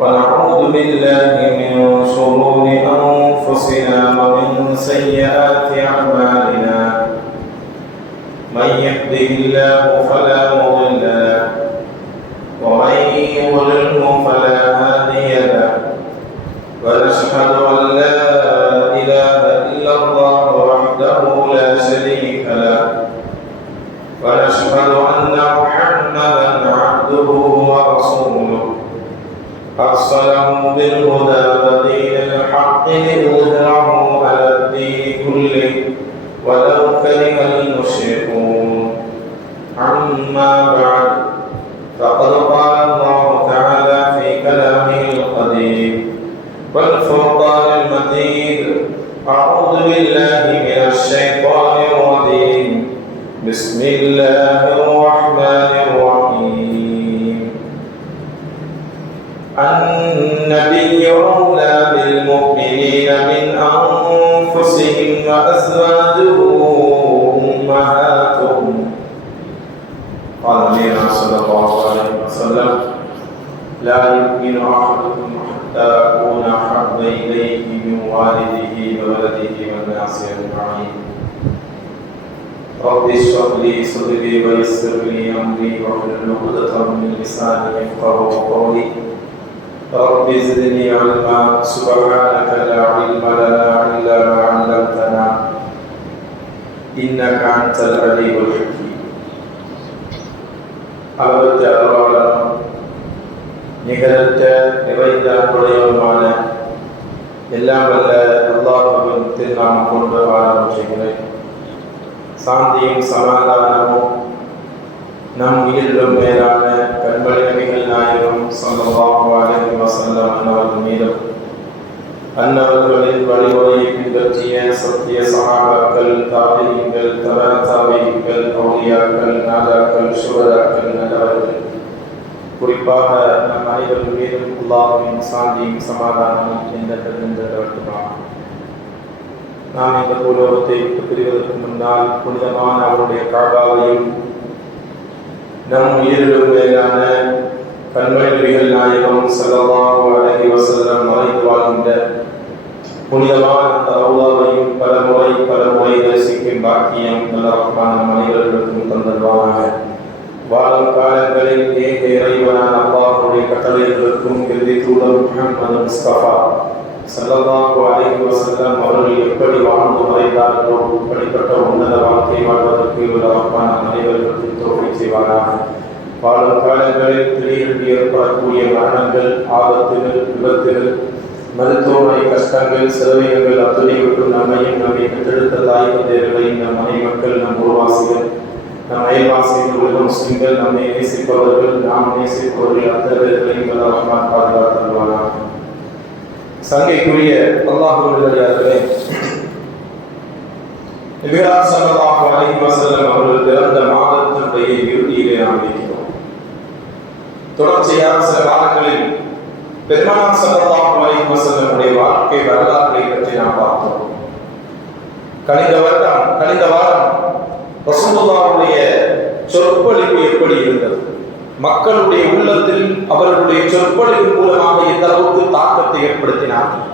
ونعوذ بالله من شرور أنفسنا ومن سيئات أعمالنا من يهده الله فلا مضل له ومن يضلله فلا هادي له ونشهد أن لا إله إلا الله وحده لا شريك له ونشهد أن محمدا عبده ورسوله أرسله بالهدى ودين الحق ليظهره على الدين كله ولو كره المشركون. أما بعد، فقد قال الله تعالى في كلامه القديم والفرقان المجيد: أعوذ بالله من الشيطان الرجيم. بسم الله الرحمن الرحيم. النبي أولى بالمؤمنين من أنفسهم وأزواجه أمهاتهم. قال النبي صلى الله عليه وسلم: لا يؤمن أحدكم حتى أكون أحب إليه من والده وولده والناس أجمعين. رب اشرح لي صدري ويسر لي أمري واحلل عقدة من لساني يفقهوا قولي. رب زدني علما. سبحانك لا علم لنا إلا ما علمتنا إنك أنت العليم الحكيم. அளவற்ற அருளாளனும் நிகரற்ற நிறைந்த அன்புடையவருமான எல்லாம் வல்ல அல்லாஹ்வின் திருநாமம் கொண்டு ஆரம்பிக்கிறேன். சாந்தியும் சமாதானமும் நம் உயிரிலும் மேலான கண்மணி நபிகள் நாயகம் ஸல்லல்லாஹு அலைஹி வஸல்லம் அன்னவர்கள் மீதும் அன்னவர்களின் வழிமுறையை பின்பற்றிய சத்திய சஹாபாக்கள், தாபிஈன்கள், தபா தாபிஈன்கள், அவுலியாக்கள், நாதாக்கள், சுஹதாக்கள், நல்லவர்கள், குறிப்பாக நம் அனைவர்கள் மீதும் அல்லாஹ்வின் சாந்தியும் சமாதானமும் என்றென்றும். நாம் இந்த பூலோகத்தை விட்டு பிரிவதற்கு முன்னால் புனிதமான அவருடைய காபாவையும் நம் உயிரிலும் மேலான கண்மணி நபிகள் நாயகம் ஸல்லல்லாஹு அலைஹி வஸல்லம் மறைந்து வாழ்கின்ற புனிதமான அந்த ரவுதாவையும் பல முறை தரிசிக்கும் பாக்கியம் நல்ல ரஹ்மான் நம் அனைவர்களுக்கும் தந்தல்வானாக. வாழும் காலங்களில் ஏக இறைவனான அல்லாஹ்வுடைய கட்டளைகளுக்கும் இறுதி தூதர் முஹம்மது முஸ்தபா ஸல்லல்லாஹு அலைஹி வஸல்லம் அவர்கள் எப்படி வாழ்ந்து மறைந்தார்களோ அப்படிப்பட்ட உன்னத வாழ்க்கை வாழ்வதற்கு ரஹ்மான் நம் அனைவர்களுக்கும் தௌஃபீக் செய்வானாக. வாழும் காலங்களில் திடீரென்று ஏற்படக்கூடிய மரணங்கள், ஆபத்துகள், விபத்துகள், மருத்துவமனை கஷ்டங்கள், செலவினங்கள் அத்துணை விட்டு நம்மையும் நம்மை பெற்றெடுத்த தாய் தந்தையர்களையும் நம் மனை மக்கள், நம் ஊர்வாசிகள், நம் அயல்வாசிகள், உலக முஸ்லிம்கள், நம்மை நேசிப்பவர்கள், நாம் நேசிப்பவர்கள் அத்தகையவர்களையும் ரஹ்மான் பாதுகாத்தல்வானாக. சங்கைக்குரிய அல்லாஹ்வுடைய நபிகள் ஸல்லல்லாஹு அலைஹி வஸல்லம் அவர்கள் பிறந்த மாதத்தினுடைய இறுதியிலே நாம் இருக்கிறோம். தொடர்ச்சியாக சில காலங்களில் பெருமானார் ஸல்லல்லாஹு அலைஹி வஸல்லமுடைய வாழ்க்கை வரலாற்றை பற்றி நாம் பார்த்தோம். கழிந்த வாரம் ரசூலுல்லாஹ்வுடைய சொற்பொழிவு எப்படி இருந்தது, மக்களுடைய உள்ளத்தில் அவர்களுடைய சொற்பொழிவு மூலமாக எந்த அளவுக்கு தாக்கத்தை ஏற்படுத்தினார்கள்.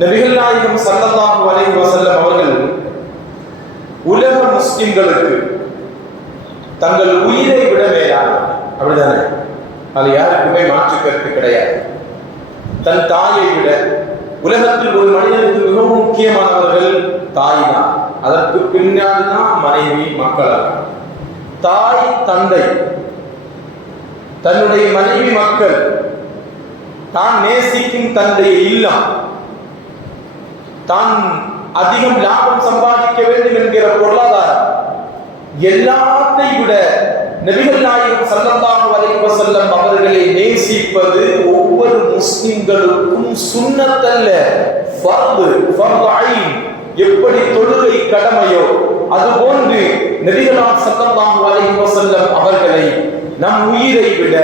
நபிகள் நாயகம் ஸல்லல்லாஹு அலைஹி வஸல்லம் அவர்கள் உலக முஸ்லிம்களுக்கு தங்கள் உயிரை விட மேலானவர். அப்படிதானே? அது யாருக்குமே மாற்று கருத்து கிடையாது. தன் தாயை விட உலகத்தில் ஒரு மனிதனுக்கு மிகவும் முக்கியமானவர்கள் தாய் தான். அதற்கு பின்னாடி தான் மனைவி, மக்கள். தாய், தந்தை, தன்னுடைய மனைவி, மக்கள், தான் நேசிக்கும் தந்தையை இல்லம், தான் அதிகம் லாபம் சம்பாதிக்க வேண்டும் என்கிற பொருளாதாரம், எல்லாத்தை விட நபிகள் நாயகம் ஸல்லல்லாஹு அலைஹி வஸல்லம் அவர்களை நேசிப்பது ஒவ்வொரு முஸ்லிம்களுக்கும் சுன்னத் அல்ல, ஃபர்து ஐன். எப்படி தொழுகை கடமையோ அதுபோன்று நபிகளார் ஸல்லல்லாஹு அலைஹி வஸல்லம் அவர்களை நம் உயிரை விட,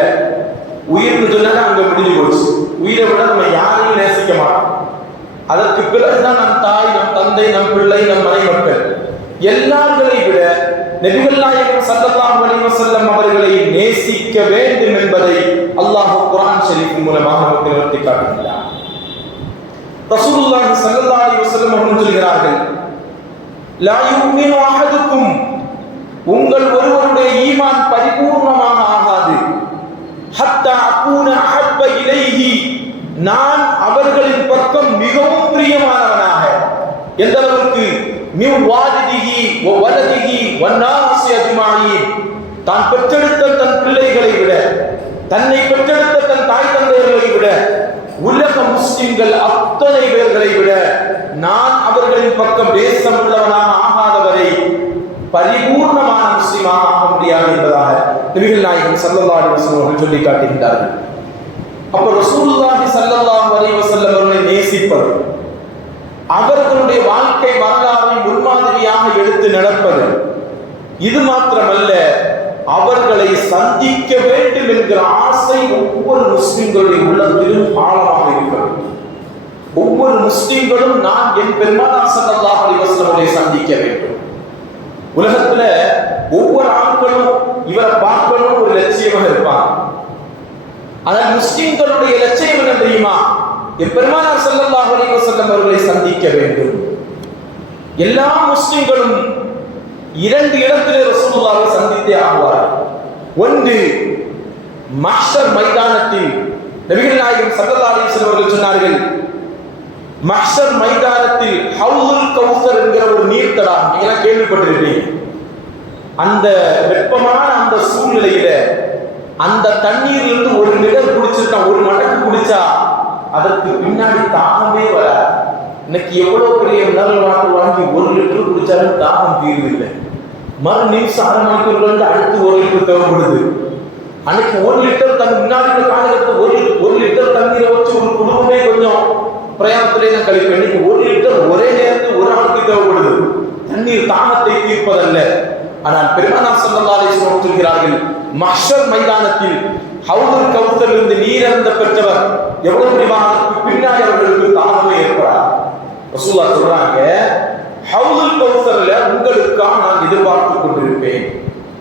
உயிர்னு சொன்னா அங்க முடிஞ்சு போச்சு, உயிரை விட நம்ம யாரையும் நேசிக்க மாட்டோம். அதற்கு பிறகுதான் நம் தாய், நம் தந்தை, நம் பிள்ளை, நம் மனை மக்கள் எல்லார்களை விட நபிகள் நாயகம் ஸல்லல்லாஹு அலைஹி வஸல்லம் அவர்களை நேசிக்க வேண்டும் என்பதை அல்லாஹ் குர்ஆன் ஷரீஃப் மூலமாக நமக்கு நிறுத்தி காட்டுகிறார். ரசூலுல்லாஹி ஸல்லல்லாஹு அலைஹி வஸல்லம் அவர்கள் சொல்கிறார்கள், லா யுமினு அஹதுக்கும், உங்கள் ஒருவருடைய ஈமான் பரிபூர்ணமாக ஆகாது, ஹத்தா அகூன அஹப்ப இலைஹி, நான் அவர்களின் பக்கம் மிகவும் பிரியமானவனாக, எந்த அளவுக்கு, மின் வாலிதிஹி வ வலதிஹி வன்னாஸி அஜ்மாஈன், தான் பெற்றெடுத்த தன் பிள்ளைகளை விட, தன்னை பெற்றெடுத்த தன் தாய் தந்தையர்களை விட, உலக முஸ்லிம்கள் அத்தனை பேர்களை விட நான் அவர்களின் பக்கம் தேசம் உள்ளவனாக ஆகாதவரை பரிபூர்ணமான முஸ்லிமாக ஆக முடியாது என்பதாக நபிகள் நாயகம் ஸல்லல்லாஹு அலைஹி வஸல்லம் அவர்கள் சொல்லி காட்டுகின்றார்கள். அப்ப ரசூலுல்லாஹி ஸல்லல்லாஹு அலைஹி வஸல்லம் அவர்களை நேசிப்பது, அவர்களுடைய வாழ்க்கை வரலாறை முன்மாதிரியாக எடுத்து நடப்பது, இது மாத்திரமல்ல, அவர்களை சந்திக்க வேண்டும் என்கிற ஆசை ஒவ்வொரு முஸ்லிம்களுடைய உள்ளத்திலும் ஆழமாக இருக்கிறது. ஒவ்வொரு முஸ்லிம்களும் நான் என் பெருமானார் ஸல்லல்லாஹு அலைஹி வஸல்லம் சந்திக்க வேண்டும். உலகத்துல ஒவ்வொரு ஆட்களும் இவரை பார்க்கணும் ஒரு லட்சியமாக இருப்பாங்க. ஆனால் முஸ்லிம்களுடைய லட்சியம் என்ன தெரியுமா? என் பெருமானார் ஸல்லல்லாஹு அலைஹி வஸல்லம் அவர்களை சந்திக்க வேண்டும். எல்லா முஸ்லிம்களும் இரண்டு இடத்திலே ரசூலுல்லாஹை சந்தித்தே ஆவார்கள். ஒன்று மஹ்ஷர் மைதானத்தில் நபிகள் நாயகம் ஸல்லல்லாஹு அலைஹி வஸல்லம் அவர்கள் சொன்னார்கள், மஹ்ஷர் மைதானத்தில் ஹவுதுல் கௌசர் என்கிற ஒரு நீர் தடாகம், நீங்க கேள்விப்பட்டிருப்பீங்க. அந்த வெப்பமான அந்த சூழ்நிலையில அந்த தண்ணீர்ல இருந்து ஒரு லிட்டர் குடிச்சிருக்கா, ஒரு மடக்கு குடிச்சா அதற்கு பின்னாடி தாகமே வராது. இன்னைக்கு எவ்வளவு பெரிய மினரல் வாட்டர் வாங்கி ஒரு லிட்டர் குடிச்சாலும் தாகம் தீர்வில்லை. மறு நிமிஷம் அரை மணிக்கூர் அடுத்து ஒரு லிட்டர் தேவைப்படுது. அன்னைக்கு ஒரு லிட்டர் தண்ணி முன்னாடி காலகட்டத்தில் ஒரு லிட்டர் தண்ணீரை வச்சு ஒரு குடும்பமே கொஞ்சம் பிரயாணத்திலே நான் கழிப்பேன். இன்னைக்கு ஒரு லிட்டர் ஒரே நேரத்தில் ஒரு ஆளுக்கு தேவைப்படுது. தண்ணீர் தாகத்தை தீர்ப்பதல்ல. ஆனால் பெருமானார் ஸல்லல்லாஹு அலைஹி வஸல்லம் சொல்கிறார்கள், மஹ்ஷர் மைதானத்தில் ஹவுதுல் கௌசரில் இருந்து நீர் அருந்த பெற்றவர் எவ்வளவு விமானத்துக்கு பின்னாடி அவர்களுக்கு தாகமே ஏற்படாது. ரசூலுல்லாஹ் சொல்றாங்க, ஹவுதுல் கௌசர்ல உங்களுக்காக நான் எதிர்பார்த்து கொண்டிருப்பேன்.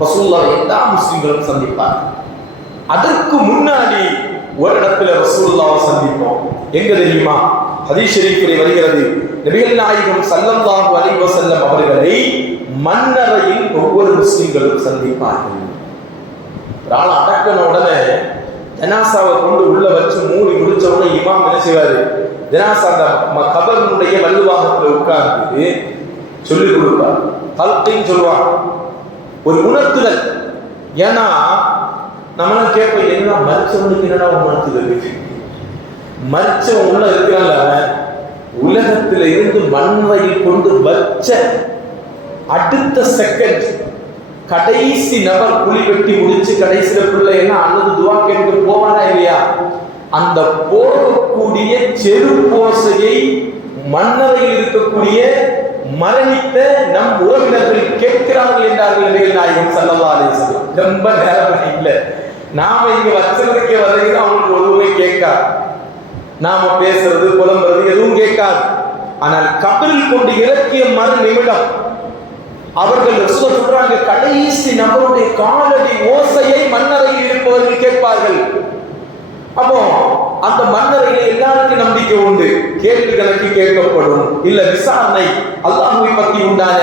ரசூலுல்லாஹ் எல்லா முஸ்லிம்களும் சந்திப்பார். அதற்கு முன்னாடி ஒரு இடத்துல ரசூலுல்லாஹ் சந்திப்போம். எங்க தெரியுமா? ஹதீஸ் ஷரீஃபிலே வருகிறது, நபிகள் நாயகம் ஸல்லல்லாஹு அலைஹி வஸல்லம் அவர்களை மன்னரையில் ஒவ்வொரு முஸ்லிம்களும் சந்திப்பார்கள். ஆள் அடக்கன உடனே ஜனாசாவை கொண்டு உள்ள வச்சு மூடி முடிச்ச உடனே இமாம் என்ன செய்வாரு, ஜனாசா அந்த கபருடைய வல்லுவாகத்துல உட்கார்ந்து சொல்லிக் கொடுப்பார். கல்கைன்னு சொல்லுவாங்க, ஒரு உணர்த்துதல். ஏன்னா நம்ம கேட்போம், என்ன மரிச்சவனுக்கு என்னடா உணர்த்துதல்? மரிச்சவன் உள்ள இருக்கிறாங்க, உலகத்தில இருந்து மண்ணையில் கொண்டு வச்ச அடுத்த செகண்ட் கடைசி நபர் குழி வெட்டி முடிச்சு கடைசியில பிள்ளை என்ன அல்லது துவா கேட்டு போவானா இல்லையா, அந்த போகக்கூடிய செருப்போசையை மன்னரையில் இருக்கக்கூடிய மரணித்த நம் உறவினர்கள் கேட்கிறார்கள் என்றார்கள் நபிகள் நாயகம் ஸல்லல்லாஹு அலைஹி வஸல்லம். ரொம்ப நேரம் இல்லை, நாம இங்க வச்சதுக்கே வரைக்கும் அவங்களுக்கு ஒருவருமே கேட்காது. நாம பேசுறது புலம்புறது எதுவும் கேட்காது. ஆனால் கபரில் கொண்டு இலக்கிய மறு நிமிடம் அவர்கள் ரசூல் சொல்றாங்க, கடைசி நபருடைய காலடி ஓசையை மன்னரையில் இருப்பவர்கள் கேட்பார்கள். அப்போ அந்த மன்னரையில எல்லாருக்கும் நம்பிக்கை உண்டு, கேள்வி கணக்கு கேட்கப்படும். இல்ல விசாரணை அல்லாஹ்வை பத்தி உண்டான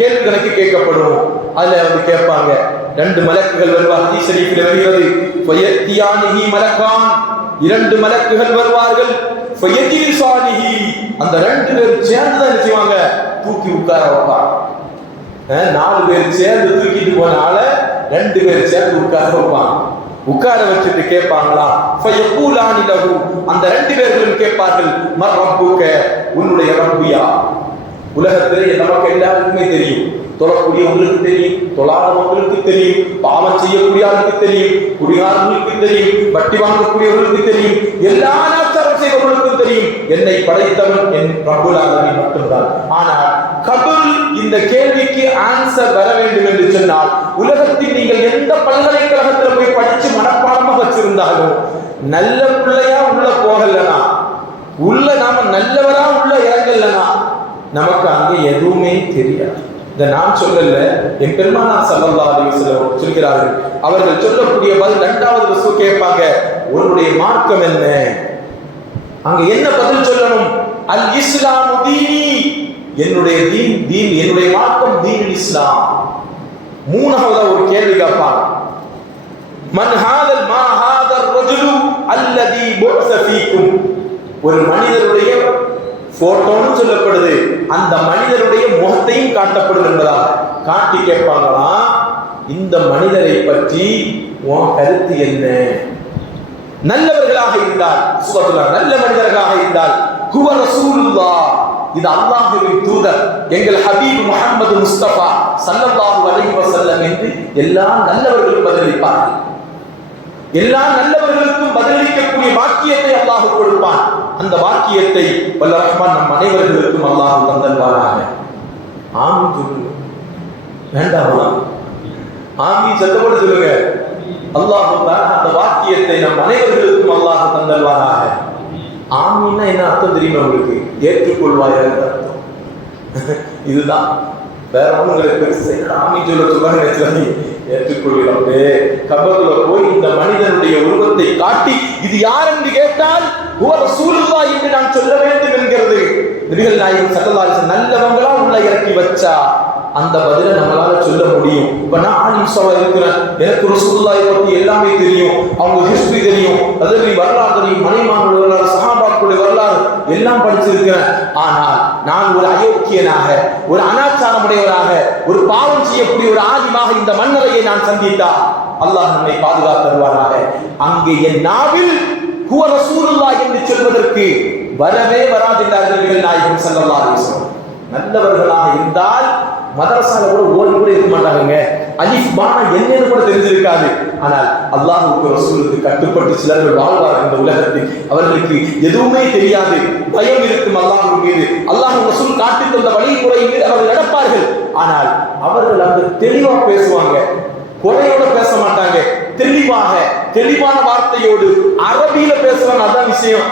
கேள்வி கணக்கு கேட்கப்படும். அதுல வந்து கேட்பாங்க. ரெண்டு மலக்குகள் வருவார். ஹதீஸ் ஷரீஃபில் வருகிறது, ஃபயத்தியானிஹி மலக்கான், இரண்டு மலக்குகள் வருவார்கள். ஃபயஜிலிசானிஹி, அந்த ரெண்டு பேர் சேர்ந்து தான் செய்வாங்க, தூக்கி உட்கார வைப்பாங்க. 4 பேர் சேர்ந்து தூக்கிட்டு போனால 2 பேர் சேர்ந்து உட்கார வைப்பாங்க. உட்கார வச்சுட்டு கேட்பாங்களா, ஃபயகூலானி லஹு, அந்த 2 பேர்களும் கேட்பார்கள், மர் ரப்புக, உன்னுடைய ரப்பியா. உலகத்திலே நமக்கு எல்லாருக்குமே தெரியும், தொழக்கூடிய உங்களுக்கு தெரியும், தொழாதவங்களுக்கு தெரியும், பாவம் செய்யக்கூடிய ஆளுக்கு தெரியும், குடிகாரர்களுக்கு தெரியும், வட்டி வாங்கக்கூடியவர்களுக்கு தெரியும், எல்லா நாச்சாரம் செய்வர்களுக்கும் தெரியும். என்னை படைத்தவன் என் ரப்புல் ஆலமீன் மட்டும்தான். ஆனால் கபர் இந்த கேள்விக்கு ஆன்சர் வர வேண்டும் என்று சொன்னால், உலகத்தில் நீங்கள் எந்த பல்கலைக்கழகத்தில் போய் படிச்சு மனப்பாடமாக வச்சிருந்தாலும் நல்ல பிள்ளையா உள்ள போகலனா, உள்ள நாம நல்லவரா உள்ள இறங்கலனா, நமக்கு அங்க எதுவுமே தெரியாது. இதை நான் சொல்லல, என் பெருமானார் ஸல்லல்லாஹு அலைஹி வஸல்லம் சொல்கிறார்கள். அவர்கள் சொல்லக்கூடிய பதில் இரண்டாவது ரசூல் கேட்பாங்க, உன்னுடைய மார்க்கம் என்ன? அங்க என்ன பதில் சொல்லணும்? அல் இஸ்லாமு தீனி, என்னுடைய தீன் என்னுடைய மார்க்கம் தீன் இஸ்லாம். மூணாவது ஒரு கேள்வி கேட்பாங்க, மன் ஹாதல் மா ஹாதர் ரஜுலு அல்லதி புஅஸ ஃபீக்கும். ஒரு மனிதருடைய போட்டோன்னு சொல்லப்படுது, அந்த மனிதருடைய முகத்தையும் காட்டப்படும் என்பதாக காட்டி கேட்பாங்களா, இந்த மனிதரை பற்றி உன் கருத்து என்ன? நல்லவர்களாக இருந்தால் சுபஹானல்லாஹ், நல்ல மனிதர்களாக இருந்தால் ஹுவ ரசூலுல்லாஹ், இது அல்லாஹ்வின் தூதர், எங்கள் ஹபீப் முஹம்மது முஸ்தபா ஸல்லல்லாஹு அலைஹி வஸல்லம் என்று எல்லா நல்லவர்களும் பதிலளிப்பார்கள். எல்லா நல்லவர்களுக்கும் பதிலளிக்கக்கூடிய வாக்கியத்தை அல்லாஹ் கொடுப்பான். அந்த வாக்கியத்தை வல்ல ரஹ்மான் நம் அனைவர்களுக்கும் அல்லாஹ் தந்தல்வானாக. ஆமீன் சொல்லுங்க, வேண்டாமா? ஆமீன் சத்தப்பட சொல்லுங்க. அல்லாஹ் அந்த வாக்கியத்தை நம் அனைவர்களுக்கும் அல்லாஹ் தந்தல்வானாக. ஆமீன்னா என்ன அர்த்தம் தெரியுமா உங்களுக்கு? ஏற்றுக்கொள்வாய் அர்த்தம். இதுதான், வேற ஒண்ணுங்களுக்கு ஆமீன் சொல்ல சொல்றாங்க. ஏற்றுக்கொள்கிறோம். கபர்ல போய் இந்த மனிதனுடைய உருவத்தை காட்டி இது யார் என்று கேட்டால் ஹுவ ரசூலுல்லாஹ் என்று நான் சொல்ல வேண்டும் என்கிறது நபிகள் நாயகம் ஸல்லல்லாஹு அலைஹி வஸல்லம். நல்லவங்களா உள்ள இறக்கி வச்சா அந்த பதிலை நம்மளால சொல்ல முடியும். இப்ப நான் ஆலிம்ஸாவா இருக்கிறேன், எனக்கு ரசூலுல்லாஹை பத்தி எல்லாமே தெரியும், அவங்க ஹிஸ்டரி தெரியும், அதற்கு வரலாறு தெரியும், மனைமானுடைய வரலாறு, சஹாபாக்களுடைய வரலாறு எல்லாம் படிச்சிருக்கிறேன். ஆனால் நான் ஒரு அயோக்கியனாக, ஒரு அனாச்சாரமுடையவராக, ஒரு பாவம் செய்யக்கூடிய ஒரு ஆலிமாக இந்த மன்னரையை நான் சந்தித்தா அல்லாஹ் நம்மை பாதுகாத்தருவாராக. அங்கே என் நாவில் ஹுவ ரசூலுல்லாஹ் என்று சொல்வதற்கு வரவே வராதில்லார்கள் நபிகள் நாயகம் ஸல்லல்லாஹு அலைஹி வஸல்லம். நல்லவர்களாக இருந்தால் மதரசால கூட ஓடி கூட இருக்க மாட்டாங்க, அலிஃப் பானா என்னன்னு கூட தெரிஞ்சிருக்காது. ஆனால் அல்லாஹ்வுக்கு ரசூலுக்கு கட்டுப்பட்டு சிலர்கள் வாழ்வார்கள் இந்த உலகத்தில். அவர்களுக்கு எதுவுமே தெரியாது, பயம் இருக்கும் அல்லாஹ்வின் மீது, அல்லாஹ் ரசூல் காட்டி தந்த வழிமுறையின் மீது அவர்கள் நடப்பார்கள். ஆனால் அவர்கள் அந்த தெளிவா பேசுவாங்க, குறையோட பேச மாட்டாங்க, தெளிவான வார்த்தையோடு அரபியில பேசுவாங்க. அதான் விஷயம்.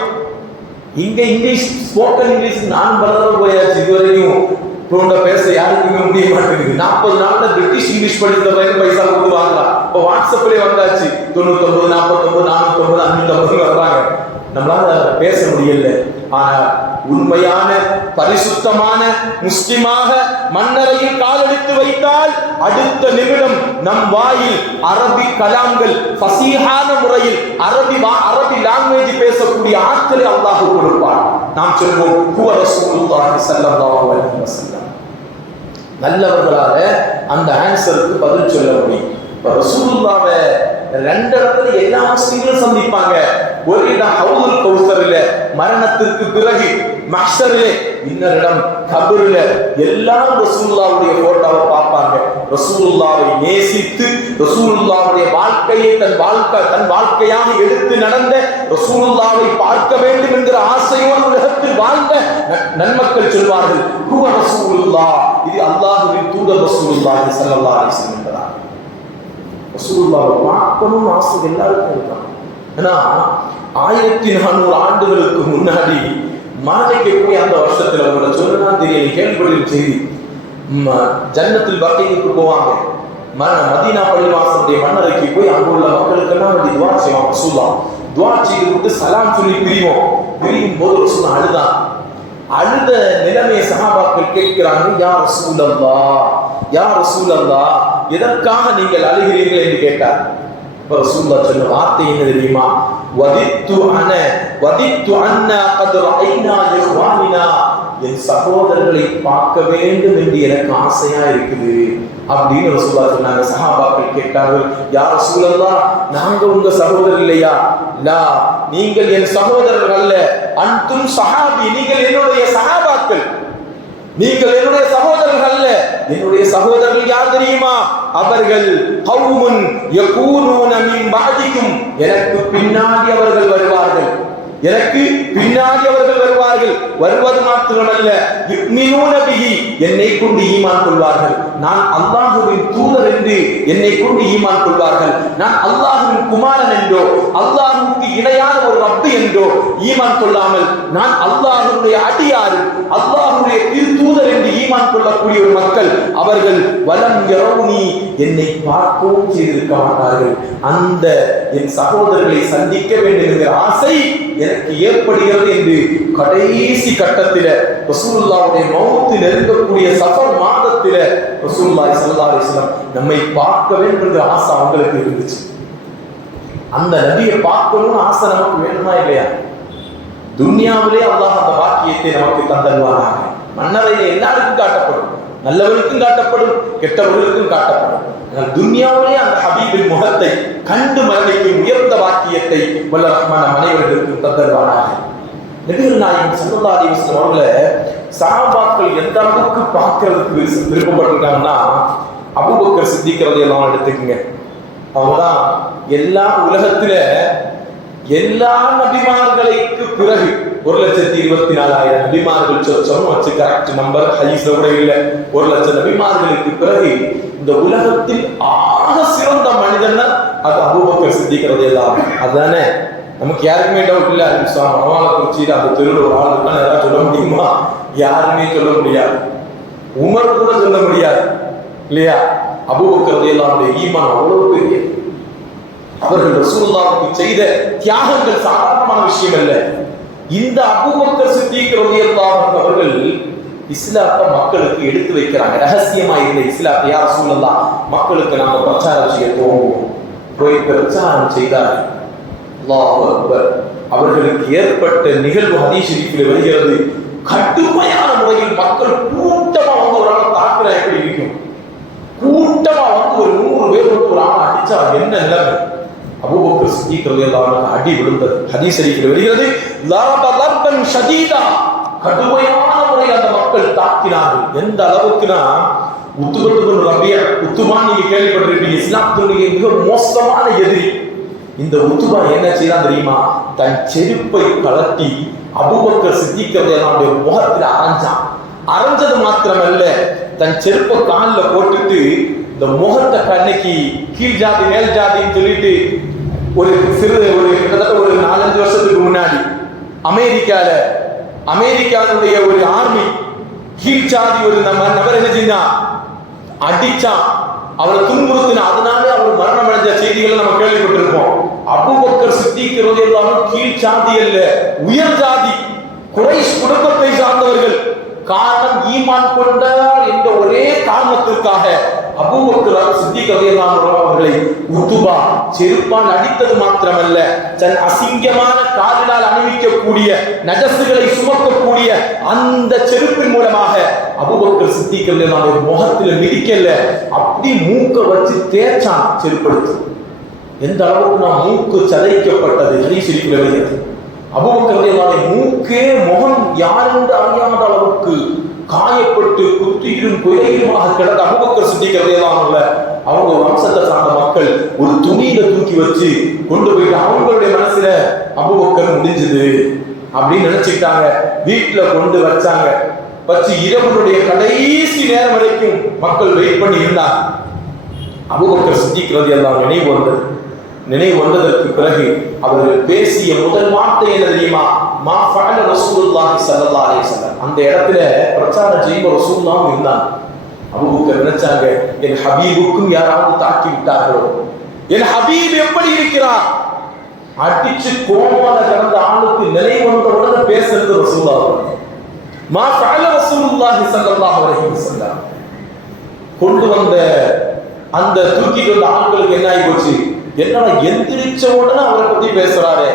இங்க இங்கிலீஷ், ஸ்போக்கன் இங்கிலீஷ் நானும் பலதடவை போயாச்சு, இதுவரைக்கும் பேச யாருக்குமே முடிய மாட்டேங்குது. 40 நாள்ல பிரிட்டிஷ் இங்கிலீஷ் படித்த பைசா கொடுத்து வாங்கலாம். இப்போ வாட்ஸ்அப்லயே வந்தாச்சு, 99 49 450 550 வர்றாங்க. நம்மளால பேச முடியல. ஆனால் உண்மையான பரிசுத்தமான முஸ்லிமாக மன்னரையில் காலெடுத்து வைத்தால் அடுத்த நிமிடம் நம் வாயில் அரபி கலாம்கள் ஃபசீஹான முறையில் அரபி லாங்குவேஜ் பேசக்கூடிய ஆட்களை அல்லாஹ் கொடுப்பான். நாம் சொல்வோம் ஹுவ ரசூலுல்லாஹி ஸல்லல்லாஹு அலைஹி வஸல்லம். நல்லவர்களாக அந்த ஆன்சருக்கு பதில் சொல்ல முடியும். இப்ப ரசூலுல்லாஹ்வை ரெண்டு இடத்துல எல்லா முஸ்லிம்களும் சந்திப்பாங்க. ஒரு இடம் ஹவுதுல் கௌசர்ல, மரணத்திற்கு பிறகு மஹ்ஷர்ல, இன்னொரு இடம் கபர்ல. எல்லாம் ரசூலுல்லாஹ்வுடைய போட்டோவை பார்ப்பாங்க. ரசூலுல்லாஹ்வை நேசித்து ரசூலுல்லாஹ்வுடைய வாழ்க்கையை தன் வாழ்க்கையாக எடுத்து நடந்த ரசூலுல்லாஹ்வை பார்க்க வேண்டும் என்கிற ஆசையோடு உலகத்தில் வாழ்ந்த நன்மக்கள் சொல்வார்கள் ஹுவ ரசூலுல்லாஹ், இது அல்லாஹ்வின் தூதர் ரசூலுல்லாஹி ஸல்லல்லாஹு அலைஹி வஸல்லம் என்பதால். ரசூலுல்லாஹ்வை பார்க்கணும் ஆசை எல்லாருக்கும் இருக்கான். ஏன்னா 1400 ஆண்டுகளுக்கு முன்னாடி மரணிக்கக்கூடிய அந்த வருஷத்துல உங்களை சொன்னா தெரியல, கேள்விப்படும் செய்தி, ஜன்னத்துல் பக்கீக்கு போவாங்க. மதீனா பள்ளிவாசலுடைய மன்னரைக்கு போய் அங்க உள்ள மக்களுக்கெல்லாம் வேண்டி துவா செய்வாங்க. ரசூலுல்லாஹ் துவா செய்து விட்டு சலாம் சொல்லி பிரியும் போது ரசூலுல்லாஹ் அழுத நிலைமையை சஹாபாக்கள் கேட்கிறாங்க, யா ரசூலல்லாஹ், யா ரசூலல்லாஹ், எதற்காக நீங்கள் அழுகிறீர்கள் என்று கேட்டார். ரசூலுல்லாஹ் சொன்ன வார்த்தை என்ன தெரியுமா? வதித்து அன்னா கத் ரஐனா இஹ்வானினா, என் சகோதரர்களை பார்க்க வேண்டும் என்று எனக்கு ஆசையா இருக்குது அப்படின்னு ரசூலுல்லாஹ் சொன்னாங்க. சஹாபாக்கள் கேட்டார்கள், யா ரசூலல்லாஹ், நாங்க உங்க சகோதரர் இல்லையா? லா, நீங்கள் என் சகோதரர்கள் அல்ல, அன்தும் சஹாபி, நீங்கள் என்னுடைய சஹாபாக்கள், நீங்கள் என்னுடைய சகோதரர்கள் அல்ல. என்னுடைய சகோதரர்கள் யார் தெரியுமா? அவர்கள் கௌமுன் யகூனூன மின் பஅதிக்கும், எனக்கு பின்னாடி அவர்கள் வருவார்கள். எனக்கு பின்னாடி அவர்கள் வருவார்கள். வருவது மாத்திரமல்ல, என்னை கொண்டு ஈமான் கொள்வார்கள். நான் அல்லாஹுவின் தூதர் என்று என்னை கொண்டு ஈமான் கொள்வார்கள். நான் அல்லாஹுவின் குமாரன் என்றோ அல்லாஹுக்கு இணையான ஒரு ரப்பு என்றோ ஈமான் கொள்ளாமல் நான் அல்லாஹுடைய அடியாறு, அல்லாஹுடைய தூதர் என்று ஈமான் கொள்ளக்கூடிய ஒரு மக்கள் அவர்கள் வலம் யரவுனி, என்னை பார்க்கவும் செய்திருக்க மாட்டார்கள். அந்த என் சகோதரர்களை சந்திக்க வேண்டும் என்கிற ஆசை எனக்கு ஏற்படுகிறது என்று கடைசி கட்டத்தில ரசூலுல்லாஹ்வுடைய மௌத் நெருங்கக்கூடிய சஃபர் மாதத்தில ரசூலுல்லாஹி ஸல்லல்லாஹு அலைஹி வஸல்லம் நம்மை பார்க்க வேண்டும் என்ற ஆசை அவங்களுக்கு இருந்துச்சு. அந்த நபியை பார்க்கணும்னு ஆசை நமக்கு வேணுமா இல்லையா? துன்யாவிலே அல்லாஹ் அந்த வாக்கியத்தை நமக்கு தந்தருவானாக. மன்னரையில எல்லாருக்கும் காட்டப்படும், நல்லவர்களுக்கும் காட்டப்படும், கெட்டவர்களுக்கும் காட்டப்படும். துன்யாவிலே அந்த ஹபீபின் முகத்தை கண்டு மரணிக்கும் உயர்ந்த வாக்கியத்தை வல்ல ரஹ்மான் அனைவர்களுக்கும் தந்தருவானாக. நபிகள் நாயகம் ஸல்லல்லாஹு அலைஹி வஸல்லம் அவர்களை சஹாபாக்கள் எந்த அளவுக்கு பார்க்கறதுக்கு விருப்பப்பட்டிருக்காங்கன்னா, அபூபக்கர் சித்திக் ரலியல்லாஹு எடுத்துக்கங்க. அவங்கதான் எல்லா உலகத்துல எல்லா நபிமார்களுக்கு பிறகு 1,24,000 நபிமார்கள் சொன்ன வச்சு கரெக்ட் நம்பர் ஹதீஸ்ல கூட இல்ல. 1,00,000 நபிமார்களுக்கு பிறகு இந்த உலகத்தில் ஆக சிறந்த மனிதன் அது அபூபக்கர் சித்திக் ரலியல்லாஹு. அதுதானே நமக்கு யாருக்குமே டவுட் இல்ல. அவங்களை குறிச்சு அந்த தெருவில் ஒரு ஆள் இருக்கா யாராவது சொல்ல முடியுமா? யாருமே சொல்ல முடியாது. உமர் கூட சொல்ல முடியாது இல்லையா? அபூபக்கர் ரலியல்லாஹுடைய ஈமான் அவ்வளவு பெரிய. அவர்கள் ரசூலுல்லாஹ்வுக்கு செய்த தியாகங்கள் சாதாரணமான விஷயம் அல்ல. இந்த அபூபக்கர் சித்திக் ரலியல்லாஹு அவர்கள் இஸ்லாத்தை மக்களுக்கு எடுத்து வைக்கிறாங்க. ரகசியமா இருந்த இஸ்லாத்தை யா ரசூலல்லாஹ் மக்களுக்கு நாம பிரச்சாரம் செய்ய துவங்குவோம். போய் பிரச்சாரம் செய்தார்கள். அல்லாஹு அக்பர். அவர்களுக்கு ஏற்பட்ட நிகழ்வு ஹதீஸ் ஷரீஃபில் வருகிறது. கடுமையான முறையில் மக்கள் கூட்டமா வந்து ஒரு ஆளை தாக்குறா எப்படி இருக்கும்? கூட்டமா வந்து ஒரு 100 பேர் வந்து ஒரு ஆளை அடிச்சா என்ன நிலைமை? அபூபக்கர் சித்திக் ரலியல்லாஹு அன்ஹு அடி விழுந்தது. ஹதீஸ் ஷரீஃபில் வருகிறது, லரபன் ஷதீதா, கடுமையான முறையில் அந்த மக்கள் தாக்கினார்கள். எந்த அளவுக்குனா உத்துபா நீங்க கேள்விப்பட்டிருப்பீங்க, இஸ்லாத்தினுடைய மிக மோசமான எதிரி. இந்த உத்துபா என்ன செய்யலாம் தெரியுமா? தன் செருப்பை கலட்டி அபூபக்கர் சித்திக் ரலியல்லாஹு அன்ஹு முகத்தில் அரைஞ்சான். அரைஞ்சது மாத்திரமல்ல, தன் செருப்பை காலில் போட்டுட்டு இந்த முகத்தை கண்ணைக்கு கீழ் ஜாதி மேல் ஜாதின்னு சொல்லிட்டு ஒரு கிட்டத்தட்ட ஒரு 4-5 வருஷத்துக்கு முன்னாடி அமெரிக்காவுடைய ஒரு ஆர்மி கீழ் ஜாதி ஒரு நபர் என்ன செஞ்சான்? அடிச்சான், அவரை துன்புறுத்தினான். அதனாலே அவர் மரணம் அடைஞ்ச செய்திகளை நம்ம கேள்விப்பட்டிருப்போம். அபூபக்கர் சித்திக் ரலியல்லாஹு அன்ஹு கீழ் ஜாதி அல்ல, உயர் ஜாதி, குறைஷ் குடும்பத்தை சார்ந்தவர்கள். காரணம் ஈமான் கொண்டார் என்ற ஒரே காரணத்திற்காக அபூபக்கர் சித்திக் ரலியல்லாஹு அன்ஹு அவர்களை உத்துபா செருப்பால் அடித்தது மாத்திரமல்ல, தன் அசிங்கமான காலினால் அணிவிக்கக்கூடிய நஜசுகளை சுமக்கக்கூடிய அந்த செருப்பின் மூலமாக அபூபக்கர் சித்திக் ரலியல்லாஹு அன்ஹு முகத்தில் மிதிக்கல, அப்படி மூக்க வச்சு தேய்ச்சான் செருப்படுத்து. எந்த அளவுக்கு நான் மூக்கு சதைக்கப்பட்டது ஹதீஸ் ஷரீஃபில் வருகிறது. அபூபக்கர் ரலியல்லாஹு அன்ஹு மூக்கே முகம் யாரென்று அறியாத அளவுக்கு காயப்பட்டு குத்தியிலும் குறையுமாக கிடந்த அபூபக்கர் சித்திக் ரலியல்லாஹு அன்ஹு அவங்க வம்சத்தை சார்ந்த மக்கள் ஒரு துணியில தூக்கி வச்சு கொண்டு போயிட்டு அவங்களுடைய மனசுல அபூபக்கர் முடிஞ்சது அப்படின்னு நினைச்சுக்கிட்டாங்க. வீட்டுல கொண்டு வச்சாங்க. வச்சு இரவனுடைய கடைசி நேரம் வரைக்கும் மக்கள் வெயிட் பண்ணி இருந்தாங்க. அபூபக்கர் சித்திக் ரலியல்லாஹு அன்ஹு நினைவு வந்ததற்கு பிறகு அவர்கள் பேசிய முதல் வார்த்தை என்ன தெரியுமா? மா ஃபஅல ரசூலுல்லாஹி ஸல்லல்லாஹு அலைஹி வஸல்லம். அந்த இடத்துல பிரச்சாரம் செய்யும் ரசூலுல்லாஹ் இருந்தாங்க. அபூபக்கர் நினைச்சாங்க, என் ஹபீபுக்கும் யாராவது தாக்கி விட்டார்களோ, என் ஹபீப் எப்படி இருக்கிறார்? அடிச்சு கோமால கடந்த ஆளுக்கு நினைவு வந்த உடனே பேசுறது ரசூலுல்லாஹ். மா ஃபஅல ரசூலுல்லாஹி ஸல்லல்லாஹு அலைஹி வஸல்லம். கொண்டு வந்த அந்த தூக்கிட்டு வந்த ஆட்களுக்கு என்ன ஆகி போச்சு? என்னடா எந்திரிச்ச உடனே அவரை பத்தி பேசுறாரு.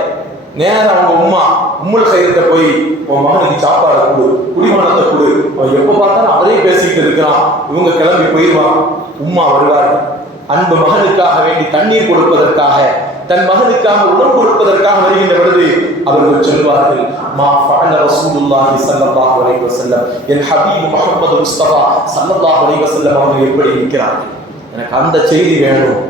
நேரம் அவங்க உம்முல் கையத்தை போய் உன் மகனுக்கு சாப்பாடு கொடு, குடிமகனத்தை கொடு. அவன் எப்ப பார்த்தாலும் அவரே பேசிக்கிட்டு இருக்கிறான். இவங்க கிளம்பி போயிடுவான். உம்மா வருவார்கள். அன்பு மகனுக்காக வேண்டி தண்ணீர் கொடுப்பதற்காக, தன் மகனுக்காக உணவு கொடுப்பதற்காக வருகின்ற பொழுது அவர்கள் சொல்வார்கள், மா ஃபஅல ரசூலுல்லாஹி ஸல்லல்லாஹு அலைஹி வஸல்லம். என் ஹபீப் முஹம்மது முஸ்தபா ஸல்லல்லாஹு அலைஹி வஸல்லம் அவங்க எப்படி இருக்கிறார்கள்? எனக்கு அந்த செய்தி வேணும்.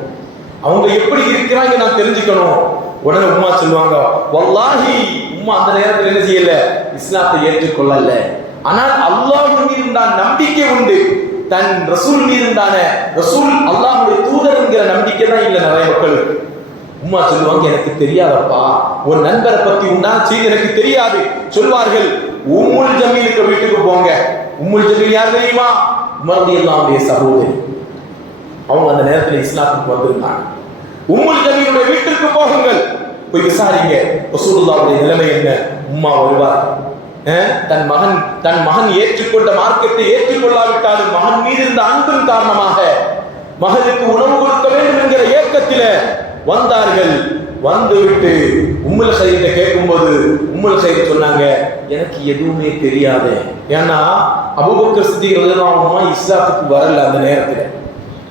அவங்க எப்படி இருக்கிறாங்க நான் தெரிஞ்சுக்கணும். உடனே உம்மா சொல்லுவாங்க, வல்லாஹி உம்மா அந்த நேரத்தில் என்ன செய்யல, இஸ்லாத்தை ஏற்றுக்கொள்ளல. ஆனால் அல்லாஹ்வின் மீது தான் நம்பிக்கை உண்டு, தன் ரசூல் மீது தான ரசூல் அல்லாஹ்வுடைய தூதர் என்கிற நம்பிக்கை தான் இல்ல நிறைய மக்களுக்கு. உம்மா சொல்லுவாங்க, எனக்கு தெரியாதப்பா, ஒரு நண்பரை பத்தி உண்டா செய்தி எனக்கு தெரியாது. சொல்வார்கள், உம்முல் ஜமீலுக்கு வீட்டுக்கு போங்க. உம்முல் ஜமீல் யார் தெரியுமா? உமர் ரலியல்லாஹுடைய சகோதரி. அவங்க அந்த நேரத்தில் இஸ்லாத்துக்கு வந்திருந்தாங்க. உம்முல் ஜமீலுடைய வீட்டிற்கு போகுங்கள், போய் விசாரிங்க ரசூலுல்லாஹ்வுடைய நிலைமை என்ன. உம்மா வருவார். தன் மகன் ஏற்றுக்கொண்ட மார்க்கத்தை ஏற்றுக்கொள்ளாவிட்டாலும் மகன் மீது இருந்த அன்பின் காரணமாக மகனுக்கு உணவு கொடுக்க வேண்டும் என்கிற ஏக்கத்தில வந்தார்கள். வந்துவிட்டு உம்முல் கையிட்ட கேட்கும்போது உம்முல் கையிட்ட சொன்னாங்க, எனக்கு எதுவுமே தெரியாது. ஏன்னா அபூபக்கர் சித்திக் ரலியல்லாஹு அன்ஹு இஸ்லாத்துக்கு வரல. அந்த நேரத்தில்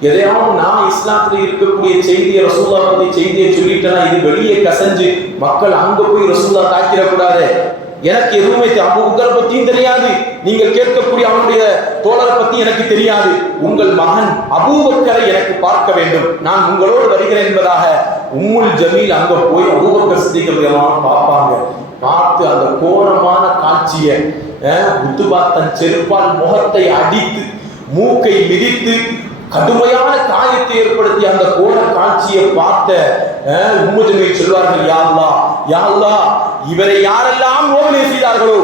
எதையாவது நான் இஸ்லாத்துல இருக்கக்கூடிய செய்தியை ரசூலுல்லாஹ் பத்தி செய்தியை சொல்லிட்டேன்னா இது வெளியே கசஞ்சு மக்கள் அங்க போய் ரசூலுல்லாஹ் தாக்கிடக்கூடாது. எனக்கு எதுவுமே அபூபக்கர் பத்தியும் தெரியாது, நீங்கள் கேட்கக்கூடிய அவனுடைய தோழரை பத்தி எனக்கு தெரியாது. உங்கள் மகன் அபூபக்கரை எனக்கு பார்க்க வேண்டும், நான் உங்களோடு வருகிறேன் என்பதாக உம்முல் ஜமீல் அங்க போய் அபூபக்கர் சித்திக் எல்லாம் பார்ப்பாங்க. பார்த்து அந்த கோரமான காட்சியை உத்துபா தன் செருப்பால் முகத்தை அடித்து மூக்கை மிதித்து கடுமையான காயத்தை ஏற்படுத்தி அந்த கோர காட்சியை பார்த்த உம்மு ஜமீல் சொல்வார்கள், யா அல்லாஹ், யா அல்லாஹ், இவரை யாரெல்லாம் நோவினை செய்தார்களோ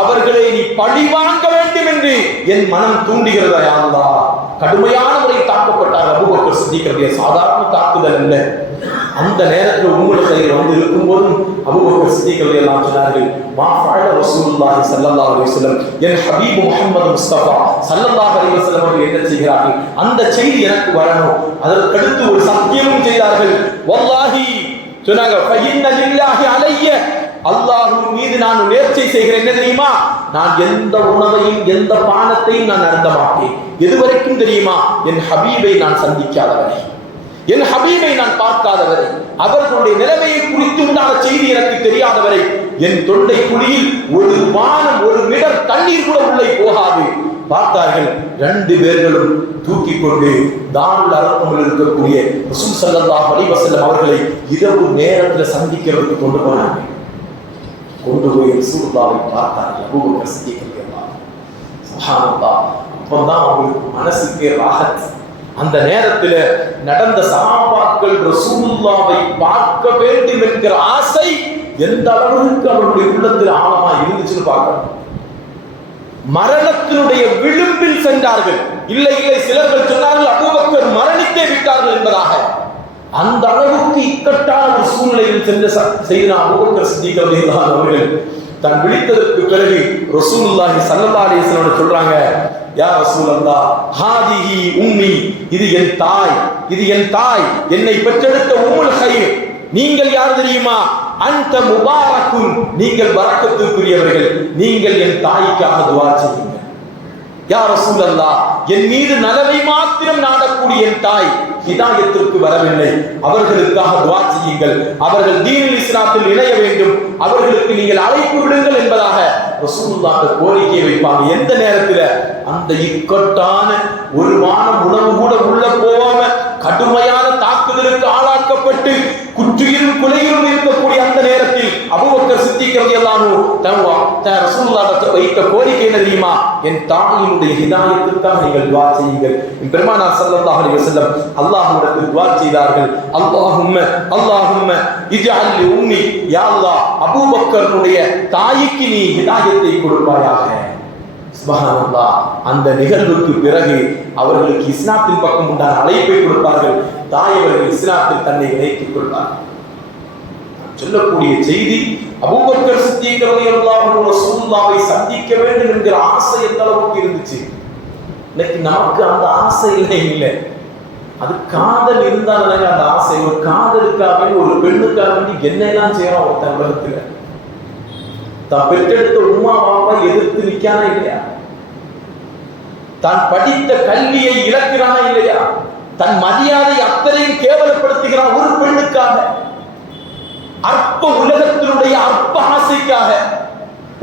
அவர்களை நீ பழி வாங்க வேண்டும் என்று என் மனம் தூண்டுகிறதா யா அல்லாஹ். கடுமையான முறையில் தாக்கப்பட்டார் அபூபக்கர் சித்திக் ரலியல்லாஹு, சாதாரண தாக்குதல் அல்ல. அந்த நேரத்தில் உம்முல் கையில் வந்து இருக்கும்போது அபூபக்கர் சித்திக் ரலியல்லாஹு சொன்னார்கள், மா ஃபஅல ரசூலுல்லாஹி ஸல்லல்லாஹு அலைஹி வஸல்லம், என் ஹபீப் முஹம்மது முஸ்தபா ஸல்லல்லாஹு அலைஹி வஸல்லம் அவர்கள் என்ன செய்கிறார்கள், அந்த செய்தி எனக்கு வரணும். அதற்கடுத்து ஒரு சத்தியமும் செய்தார்கள். வல்லாஹி சொன்னாங்க, ஃபஇன்ன லில்லாஹி அலைய, அல்லாஹ்வின் மீது நான் நேர்ச்சை செய்கிறேன். என்ன தெரியுமா, நான் எந்த உணவையும் எந்த பானத்தையும் நான் அருந்த மாட்டேன். எதுவரைக்கும் தெரியுமா, என் ஹபீபை நான் சந்திக்காதவரை, என் ஹபீபை நான் பார்க்காதவரை, அவர்களுடைய நிலைமையை குறித்து உண்டான செய்தி எனக்கு தெரியாதவரை என் தொண்டை குழியில் ஒரு பானம் ஒரு மிடர் தண்ணீர் கூட உள்ளே போகாது. பார்த்தார்கள், ரெண்டு பேர்களும் தூக்கி கொண்டு தாருல் அர்கமில் இருக்கக்கூடிய ரசூல் ஸல்லல்லாஹு அலைஹி வஸல்லம் அவர்களை இரவு நேரத்தில் சந்திக்கிறதுக்கு கொண்டு போனாங்க. கொண்டு போய் ரசூலுல்லாஹை பார்த்தார்கள். அபூபக்கர் சித்திக் ரலியல்லாஹு சுப்ஹானல்லாஹ். அப்பதான் அவங்களுக்கு மனசுக்கே ராஹத். அந்த நேரத்தில் நடந்த சஹாபாக்கள் ரசூலுல்லாஹை பார்க்க வேண்டும் என்கிற ஆசை எந்த அளவுக்கு அவருடைய உள்ளத்தில் ஆழமா இருந்துச்சுன்னு பார்க்கணும். மரணத்தினுடைய விளிம்பில் சென்றார்கள். இல்லை இல்லை, சிலர்கள் சொன்னார்கள் அபூபக்கர் மரணித்தே விட்டார்கள் என்பதாக. அந்த அளவுக்கு இக்கட்டான ஒரு சூழ்நிலையில் சென்ற செய்த அபூபக்கர் சித்திக் ரலியல்லாஹு அவர்கள் தான் விழித்ததற்கு பிறகு ரசூலுல்லாஹி ஸல்லல்லாஹு அலைஹி வஸல்லம் சொல்றாங்க, யா ரசூலல்லாஹ், ஹாதிஹி உம்மி, இது என் தாய், இது என் தாய், என்னை பெற்றெடுத்த உம்முல் கைர். நீங்கள் யார் தெரியுமா, அந்த முபாரக்குன், நீங்கள் பரக்கத்துக்குரியவர்கள், நீங்கள் என் தாய்க்காக துஆ செய்யுங்கள். யா ரசூலல்லாஹ், என் மீது நலவை மாத்திரம் நாடக்கூடிய என் தாய் ஹிதாயத்திற்கு வரவில்லை, அவர்களுக்காக துஆ செய்யுங்கள், அவர்கள் தீனுல் இஸ்லாத்தில் இணைய வேண்டும், அவர்களுக்கு நீங்கள் அழைப்பு விடுங்கள் என்பதாக ரசூலுல்லாஹ் கோரிக்கை வைப்பாங்க. எந்த நேரத்தில், அந்த இக்கட்டான ஒரு வானம் உணவு கூட உள்ள போகாம கடுமையான தாக்குதலுக்கு ஆளாக்கப்பட்டு குற்றியிலும் குலையிலும் இருக்கக்கூடிய அந்த நேரத்தில் அபூபக்கர் சித்திக் ரலியல்லாஹு தன் ரசூலுல்லாஹ் வைத்த கோரிக்கை என்ன தெரியுமா, என் தாயினுடைய ஹிதாயத்திற்காக நீங்கள் துஆ செய்யுங்கள். பெருமானார் ஸல்லல்லாஹு அலைஹி வஸல்லம் அல்லாஹ்விடத்தில் துஆ செய்தார்கள். அல்லாஹும்ம இஜ்அல் லி உம்மி, யா அல்லாஹ், அபூபக்கருடைய தாய்க்கு நீ ஹிதாயத்தை கொடுப்பாயாக. சுப்ஹானல்லாஹ். அந்த நிகழ்வுக்கு பிறகு அவர்களுக்கு இஸ்லாத்தின் பக்கம் உண்டான அழைப்பை கொடுப்பார்கள். தாயவர்கள் இஸ்லாத்தில் தன்னை இணைத்துக் கொள்வார்கள். சொல்லக்கூடிய செய்தி, அபூபக்கர் சித்திக் ரலியல்லாஹு அன்ஹு ரசூலுல்லாஹை சந்திக்க வேண்டும் என்கிற ஆசை எந்த அளவுக்கு இருந்துச்சு. இன்னைக்கு நமக்கு அந்த ஆசை இல்லை. அது காதல் இருந்தால் அந்த ஆசை. ஒரு காதலுக்காக ஒரு பெண்ணுக்காக வேண்டி என்னெல்லாம் செய்யறோம் ஒருத்தன் உலகத்துல. தான் பெற்றெடுத்த உம்மா பாப்பா எதிர்த்து நிக்கானா இல்லையா, தான் படித்த கல்வியை இழக்கிறானா இல்லையா, தன் மரியாதை அத்தனையும் கேவலப்படுத்துகிறான் ஒரு பெண்ணுக்காக, அற்ப உலகத்தினுடைய அற்ப ஆசைக்காக.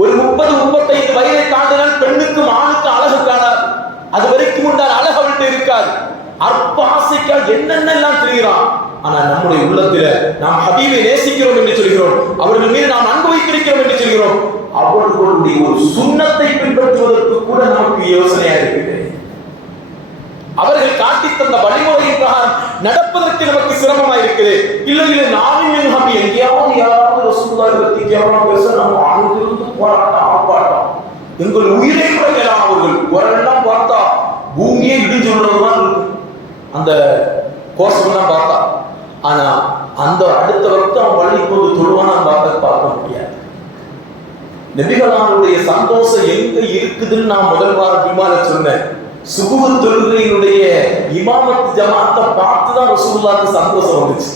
ஒரு 30-35 வயதை தாண்டினால் பெண்ணுக்கும் ஆணுக்கு அழகு காணாது, அது வரைக்கும் உண்டான அழகு அவள்கிட்ட இருக்காது. அற்ப ஆசைக்காக என்னென்னலாம் தெரிகிறான். ஆனா நம்முடைய உள்ளத்துல நாம் ஹபீபை நேசிக்கிறோம் என்று சொல்கிறோம், அவர்கள் மீது நாம் அன்பு வைத்திருக்கிறோம் என்று சொல்கிறோம், அவர்களுடைய ஒரு சுன்னத்தை பின்பற்றுவதற்கு கூட நமக்கு யோசனையா இருக்குது. அவர்கள் காட்டி தந்த வழிமுறையின் பிரகாரம் நடப்பதற்கு நமக்கு சிரமமா இருக்குது. இல்லை இல்லை நானும் ஹபி எங்கேயாவது யாராவது ரசூலுல்லாஹி பத்தி கேவலமா பேச நம்ம அங்கிருந்து போராட்டம் ஆர்ப்பாட்டம், எங்கள் உயிரை கூட மேலான அவர்கள் குரலெல்லாம் பார்த்தா பூமியே இடிஞ்சு விடுறதுதான் இருக்கு அந்த கோஷம்லாம் பார்த்தா. ஆனா அந்த அடுத்த வகுத்து அவன் வழி போது தொழுவான பார்க்க முடியாது. நபிகளாருடைய சந்தோஷம் எங்க இருக்குதுன்னு நான் முதல் வாரம் விமான சொன்னேன். சுபுஹ் தொழுகையினுடைய இமாமத் ஜமாத்தை பார்த்துதான் ரசூலுல்லாஹ்வுக்கு சந்தோஷம் வந்துச்சு.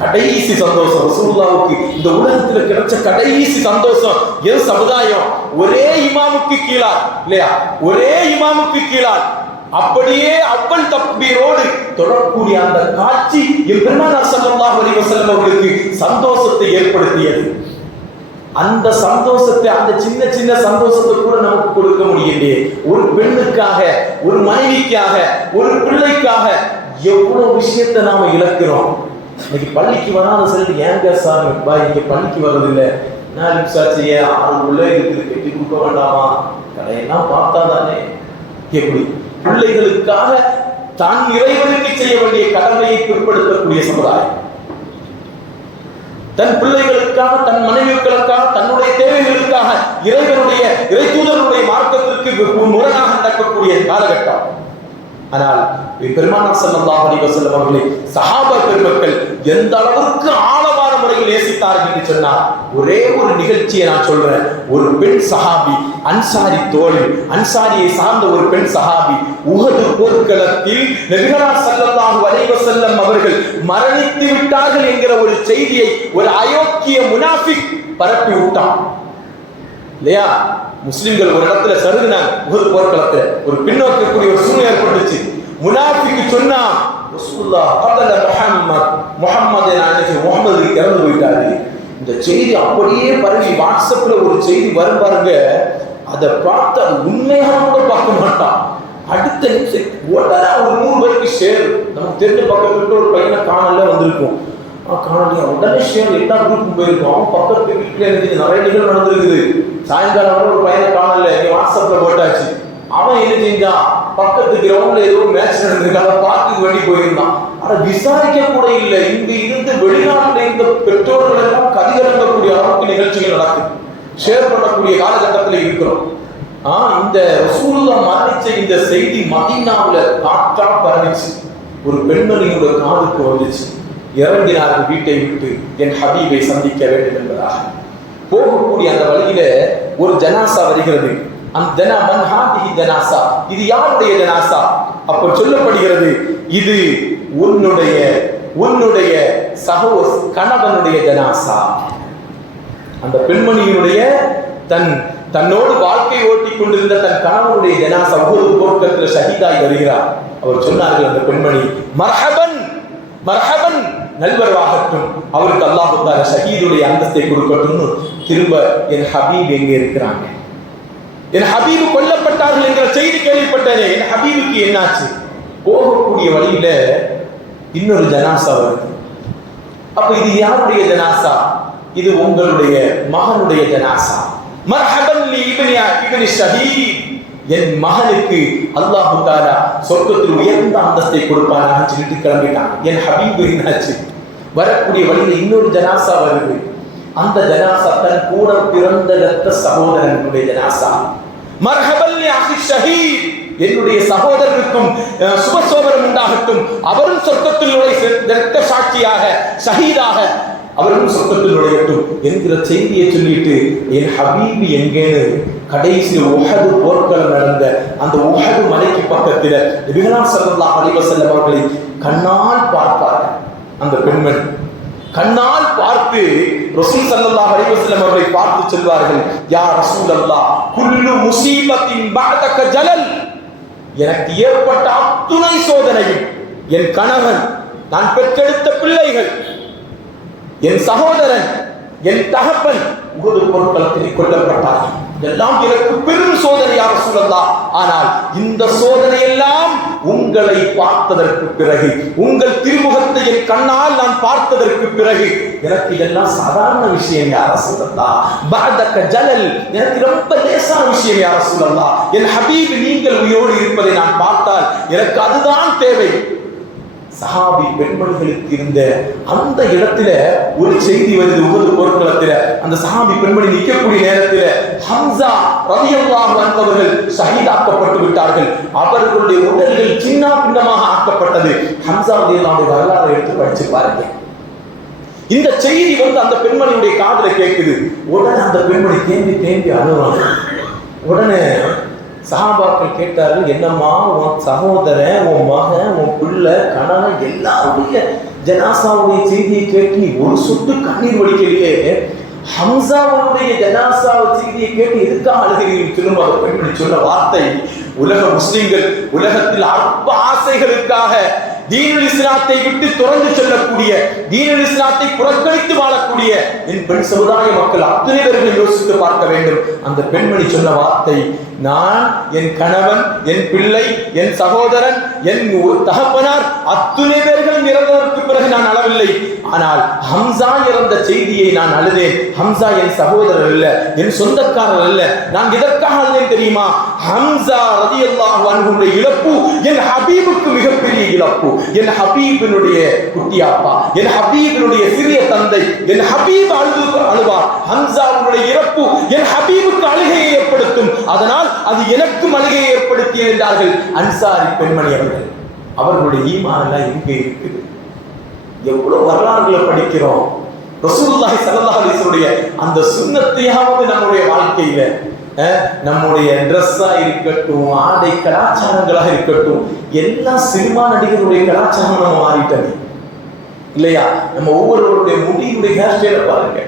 கடைசி சந்தோஷம் ரசூலுல்லாஹ்வுக்கு இந்த உலகத்துல கிடைச்ச கடைசி சந்தோஷம் என் சமுதாயம் ஒரே இமாமுக்கு கீழா இல்லையா, ஒரே இமாமுக்கு கீழா அப்படியே அவ்வள் தக்பீரோடு தொடரக்கூடிய அந்த காட்சி என் பெருமானார் ஸல்லல்லாஹு அலைஹி வஸல்லம் அவர்களுக்கு சந்தோஷத்தை ஏற்படுத்தியது. அந்த சந்தோஷத்தை, அந்த சின்ன சின்ன சந்தோஷத்தை கூட நமக்கு கொடுக்க முடியலையே. ஒரு பெண்ணுக்காக, ஒரு மனைவிக்காக, ஒரு பிள்ளைக்காக எவ்வளவு விஷயத்தை நாம இழக்கிறோம். இன்னைக்கு பள்ளிக்கு வராத சொல்லிட்டு ஏங்க சார் இங்க பள்ளிக்கு வர்றதில்லை, நான் செய்ய 6 பிள்ளை இருக்குது, கட்டி கொடுக்க வேண்டாமா, கடையெல்லாம் பார்த்தா தானே. எப்படி பிள்ளைகளுக்காக தான் இறைவனுக்கு செய்ய வேண்டிய கடமையை பிற்படுத்தக்கூடிய சமுதாயம், தன் பிள்ளைகளுக்காக, தன் மனைவிகளுக்காக, தன்னுடைய தேவைகளுக்காக இறைவனுடைய இறை தூதருடைய மார்க்கத்திற்கு முரணாக நடக்கக்கூடிய காலகட்டம். ஆனால் பெருமானார் ஸல்லல்லாஹு அலைஹி வஸல்லம் அவர்களை சஹாபா பெருமக்கள் எந்த அளவுக்கு ஆழமான முறையில் நேசித்தார்கள் என்று சொன்னார். ஒரே ஒரு நிகழ்ச்சியை நான் சொல்றேன். ஒரு பெண் சஹாபி, அன்சாரி தோழி, அன்சாரியை சார்ந்த ஒரு பெண் சஹாபி உஹது போர்க்களத்தில் நபிகளார் ஸல்லல்லாஹு அலைஹி வஸல்லம் அவர்கள் மரணித்து விட்டார்கள் என்கிற ஒரு செய்தியை ஒரு அயோக்கிய முனாஃபிக் பரப்பி விட்டான் இல்லையா. முஸ்லிம்கள் ஒரு இடத்துல சருகுனாங்க, உஹது போர்க்களத்துல ஒரு பின்னோக்கக்கூடிய ஒரு சூழ்நிலை ஏற்பட்டுச்சு. முனாஃபிக்கு சொன்னா ரசூலுல்லாஹ் கதல முஹம்மது முஹம்மது இறந்து போயிட்டாரு. இந்த செய்தி அப்படியே பரவி வாட்ஸ்அப்ல ஒரு செய்தி வரும் பாருங்க, அதை பார்த்து அது உண்மையாக கூட பார்க்க மாட்டான். அடுத்த நிமிஷம் உடனே ஒரு 100 பேருக்கு ஷேர். நமக்கு தெரிஞ்ச பக்கத்துல ஒரு பையனை காணல வந்திருக்கும், காணலையா, உடனே ஷேர் எல்லா குரூப்பும் போயிருக்கும். அவன் பக்கத்து வீட்டுல இருந்து நிறைய நிகழ்வு நடந்திருக்குது. சாயங்காலம் ஒரு பையனை காணல, வாட்ஸ்அப்ல போட்டாச்சு. அவன் என்ன செஞ்சான், பக்கத்து கிரவுண்ட்ல ஏதோ மேட்ச் நடந்திருக்காங்க, பார்த்துக்கு வேண்டி போயிருந்தான். ஆனா விசாரிக்க கூட இல்லை. இங்க இருந்து வெளிநாட்டுல இருந்த பெற்றோர்கள் எல்லாம் கதிகலங்கக்கூடிய அளவுக்கு நிகழ்ச்சிகள் நடக்குது, ஷேர் பண்ணக்கூடிய காலகட்டத்தில் இருக்கிறோம். இந்த ரசூலுல்லாஹ் மரணிச்ச இந்த செய்தி மதீனாவுல காற்றா பரவிச்சு. ஒரு பெண்மணியோட காதுக்கு வந்துச்சு. இறங்கினார்கள் வீட்டை விட்டு, என் ஹபீபை சந்திக்க வேண்டும் என்பதாக. போகக்கூடிய அந்த வழியில ஒரு ஜனாசா வருகிறது. அந்த ஜனாசா, இது யாருடைய ஜனாசா? அப்ப சொல்லப்படுகிறது, இது உன்னுடைய கணவனுடைய ஜனாசா. அந்த பெண்மணியினுடைய தன்னோடு வாழ்க்கை ஓட்டி கொண்டிருந்த தன் கணவனுடைய ஜனாசா ஒரு போர்க்களத்தில் ஷஹீதாய் வருகிறார். அவர் சொன்னார்கள், அந்த பெண்மணி மர்ஹபன் மர்ஹபன், நல்வரவாகட்டும், அவருக்கு அல்லாஹ் தஆலா ஷஹீதுடைய அந்தஸ்தை கொடுக்கட்டும்னு. திரும்ப என் ஹபீப் எங்கே இருக்கிறாங்க, என் ஹபீபு கொல்லப்பட்டார்கள் என்கிற செய்தி கேள்விப்பட்டேனே, என் ஹபீபுக்கு என்னாச்சு? போகக்கூடிய வழியில இன்னொரு ஜனாசா வருது. அப்ப இது யாருடைய ஜனாசா? இது உங்களுடைய மகனுடைய ஜனாசா. மர்ஹபன் லி இப்னி ஷஹீத், என் மகனுக்கு அல்லாஹ் தஆலா சொர்க்கத்தில் உயர்ந்த அந்தஸ்தை கொடுப்பானாக சொல்லிட்டு கிளம்பிட்டான். என் ஹபீபு என்னாச்சு? வரக்கூடிய வழியில இன்னொரு ஜனாசா வருது. அந்த ஜனாசா தன் கூட பிறந்த இரத்த சகோதரனுடைய ஜனாசா. மர்ஹபன் லி அஹி ஷஹீத், என்னுடைய சகோதரனுக்கும் சுபசோபரம் உண்டாகட்டும், அவரும் சொர்க்கத்தில் இரத்த சாட்சியாக ஷஹீதாக அவரும் சொர்க்கத்தில் நுழையட்டும் என்கிற செய்தியை சொல்லிட்டு என் ஹபீபி எங்கேன்னு கடைசி உஹது போர்க்களம் நடந்த அந்த உஹது மலைக்கு பக்கத்தில் நபிகளார் ஸல்லல்லாஹு அலைஹி வஸல்லம் அவர்களை கண்ணால் பார்ப்பார்கள். அந்த பெண்மணி கண்ணால் பார்த்து ரசூல் ஸல்லல்லாஹு அலைஹி வஸல்லம் அவர்களை பார்த்து சொல்வார்கள், யா ரசூலல்லாஹ், குல்லு முஸீபத்தின் பஅதக ஜலல், எனக்கு ஏற்பட்ட அத்துணை சோதனையும் என் கணவன், நான் பெற்றெடுத்த பிள்ளைகள், என் சகோதரன், என் தகப்பன் உஹது போர்க்களத்தில் கொல்லப்பட்டார்கள். இதெல்லாம் எனக்கு பெரும் சோதனை யா ரசூலல்லாஹ். ஆனால் இந்த சோதனை எல்லாம் உங்களை பார்த்ததற்கு பிறகு, உங்கள் திருமுகத்தை என் கண்ணால் நான் பார்த்ததற்கு பிறகு எனக்கு இதெல்லாம் சாதாரண விஷயம் யா ரசூலல்லாஹ். பஅதக ஜலல், எனக்கு ரொம்ப லேசான விஷயம் யா ரசூலல்லாஹ். என் ஹபீப் நீங்கள் உயிரோடு இருப்பதை நான் பார்த்தால் எனக்கு அதுதான் தேவை. சஹாபி பெண்மணிகளுக்கு இருந்த அந்த இடத்துல ஒரு செய்தி வருது. உஹது போர்க்களத்துல அந்த சஹாபி பெண்மணி நிற்கக்கூடிய நேரத்தில் ஹம்சா ரலியல்லாஹு அன்ஹு அவர்கள் ஷஹீதாக்கப்பட்டு விட்டார்கள். அவர்களுடைய உடல்கள் சின்ன பின்னமாக ஆக்கப்பட்டது. ஹம்சா ரலியல்லாஹு அன்ஹு வரலாறு எடுத்து படிச்சு பாருங்க. இந்த செய்தி அந்த பெண்மணியுடைய காதுல கேட்குது. உடனே அந்த பெண்மணி தேம்பி தேம்பி அழுவாங்க. உடனே சஹாபாக்கள் கேட்டார்கள், என்னம்மா உன் சகோதரன், உன் மகன், உன் பிள்ளை, கணவன் எல்லாருடைய ஜனாசாவுடைய செய்தியை கேட்டு நீ ஒரு சொட்டு கண்ணீர் வடிக்கலையே, ஹம்சாவுடைய ஜனாசா செய்தியை கேட்டு எதுக்காக அழுகிறீர்கள் சொல்லும் அந்த பெண்மணி சொன்ன வார்த்தை, உலக முஸ்லிம்கள் உலகத்தில் அற்ப ஆசைகளுக்காக தீனுல் இஸ்லாத்தை விட்டு துறந்து செல்லக்கூடிய, தீனுல் இஸ்லாத்தை புறக்கணித்து வாழக்கூடிய என் பெண் சமுதாய மக்கள் அத்தனை பேர்கள் யோசித்து பார்க்க வேண்டும். அந்த பெண்மணி சொன்ன வார்த்தை, நான் என் கணவன், என் பிள்ளை, என் சகோதரன், என் தகப்பனார் அத்துணை பேர்களும் இறந்ததற்கு பிறகு நான் அழவில்லை. ஆனால் ஹம்சா இறந்த செய்தியை நான் அழுதேன். ஹம்சா என் சகோதரர் அல்ல, என் சொந்தக்காரர் அல்ல. நான் எதற்காக அழுதேன் தெரியுமா? ஹம்சா ரலியல்லாஹு அன்ஹுடைய இழப்பு என் ஹபீபுக்கு மிகப்பெரிய இழப்பு. என் ஹபீபினுடைய குட்டியாப்பா, என் ஹபீபினுடைய சிறிய தந்தை, என் ஹபீப் அழுவார். ஹம்சாவுடைய இறப்பு என் ஹபீபுக்கு அழுகையை ஏற்படுத்தும். அதனால் அது எனக்கும் அழுகையை ஏற்படுத்திய என்றார்கள் அன்சாரி பெண்மணி அவர்கள். அவர்களுடைய ஈமான் எல்லாம் எங்கே இருக்குது? எவ்வளவு வரலாறுகளை படிக்கிறோம். ரசூலுல்லாஹி ஸல்லல்லாஹு அலைஹி வஸல்லம் அந்த சுன்னத்தையாவது நம்முடைய வாழ்க்கையில, நம்முடைய ட்ரெஸ்ஸா இருக்கட்டும், ஆடை கலாச்சாரங்களாக இருக்கட்டும், எல்லா சினிமா நடிகருடைய கலாச்சாரம் நம்ம மாறிட்டது இல்லையா? நம்ம ஒவ்வொருவருடைய முடிவுடைய ஹேர் ஸ்டைல பாருங்க.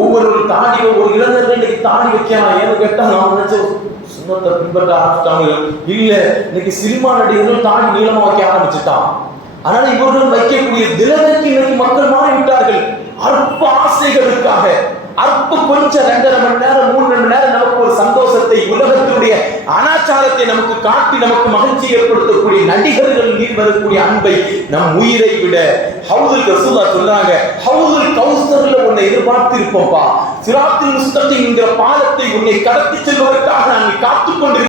ஒவ்வொரு தாடி, ஒரு இளைஞர்கள் இன்னைக்கு தாடி வைக்கலாம். ஏன்னு கேட்டா நான் நினைச்ச சுண்ணத்தை பின்பற்ற ஆரம்பிச்சிட்டாங்க. இல்ல, இன்னைக்கு சினிமா நடிகர்கள் தாடி நீளமா வைக்க ஆரம்பிச்சுட்டான். ஆனால் இவர்கள் வைக்கக்கூடிய தினத்துக்கு இன்னைக்கு மக்கள் மாறிவிட்டார்கள். அற்ப ஆசைகளுக்காக, அற்ப கொஞ்சம் 2.5 மணி நேரம் 3 மணி நேரம் நமக்கு ஒரு சந்தோஷத்தை, உலகத்தினுடைய அனாச்சாரத்தை நமக்கு காட்டி நமக்கு மகிழ்ச்சி ஏற்படுத்தக்கூடிய நடிகர்கள் மீது வரக்கூடிய அன்பை நம் உயிரை விட, ஹவுதுல் ரசூலுல்லாஹ் சொல்றாங்க, ஹவுதுல் கௌசர்ல உன்னை எதிர்பார்த்து இருப்போம்ப்பா, சிராத்துல் முஸ்தகீம் என்கிற பாலத்தை உன்னை கடத்தி செல்வதற்காக நான் காத்துக் கொண்டு